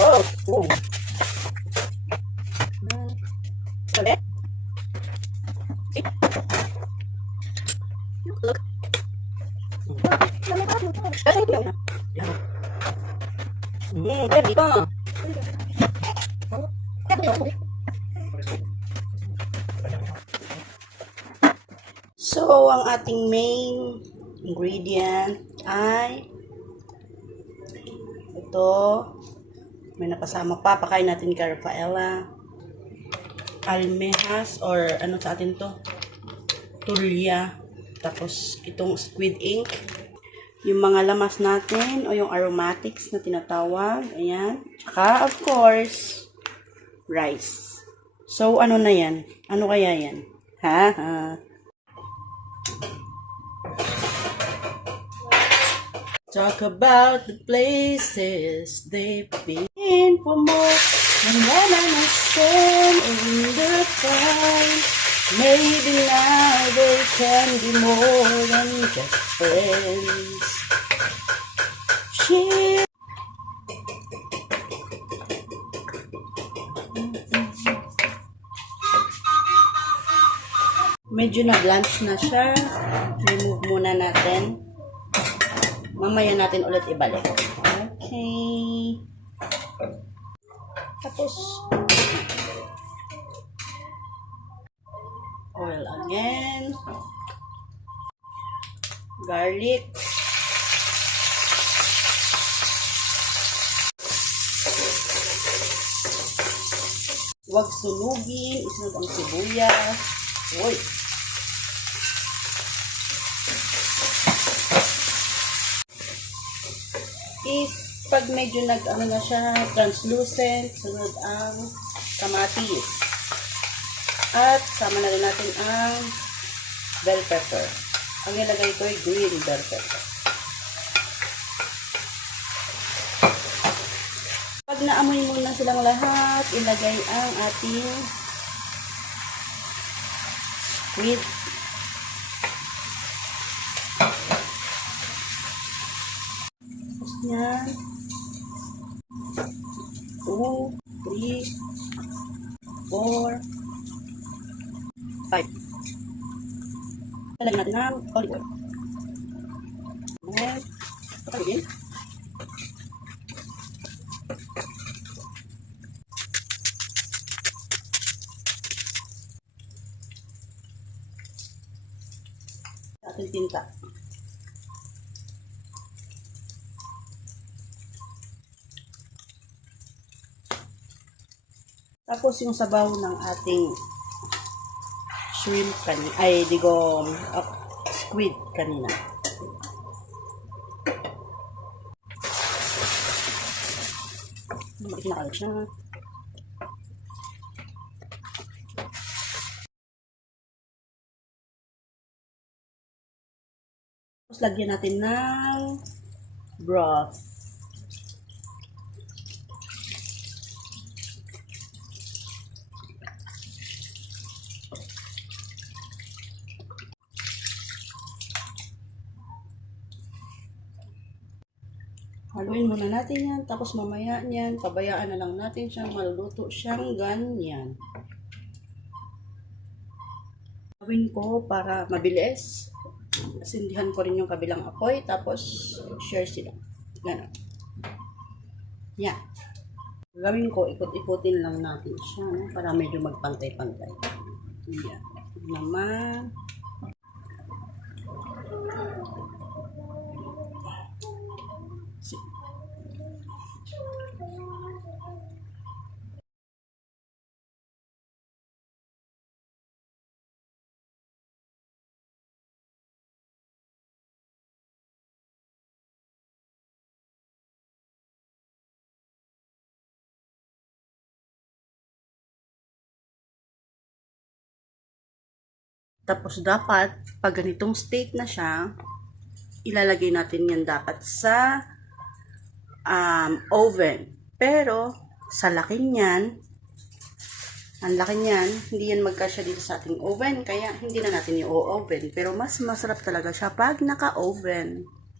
Oh, oh. Sabi? Look. Dito. So, ang ating main ingredient ay ito. May napasama pa. Pakain natin kay Rafaela. Almejas or ano sa atin to? Tulya. Tapos itong squid ink. Yung mga lamas natin o yung aromatics na tinatawag. Ayan. Tsaka of course, rice. So, ano na yan? Ano kaya yan? Ha? Talk about the places they've been for more than what I understand in the time. Maybe now they can be more than just friends. Cheers. Medyo na-blanch na siya. Remove muna natin. Mamaya natin ulit ibalik. Okay. Tapos, oil again. Garlic. Huwag sunugin. Isunod ang sibuyas. Uy. Pag medyo nag-ano na siya, translucent, sunod ang kamatis. At sama na rin natin ang bell pepper. Ang ilagay ko ay green bell pepper. Pag naamoy muna silang lahat, ilagay ang ating squid. Tapos yan. 2, 3, 4, 5. Talagyan natin ng olive oil. Next, pakalagin. Ating tinta. Tapos yung sabaw ng ating shrimp kanina, ay digo, squid kanina. Kinakalat siya. Tapos lagyan natin ng broth. Haluin muna natin yan, tapos mamaya niyan, pabayaan na lang natin siyang maluluto siyang ganyan. Gawin ko para mabilis. Sindihan ko rin yung kabilang apoy, tapos share sila. Ganun. Yan. Gawin ko, ikot-ikotin lang natin siya, no? Para medyo magpantay-pantay. Yan. Naman. Tapos dapat, pag ganitong state na siya, ilalagay natin yan dapat sa oven. Pero, sa laki niyan, ang laki niyan, hindi yan magkasya dito sa ating oven, kaya hindi na natin i-oven. Pero mas masarap talaga siya pag naka-oven.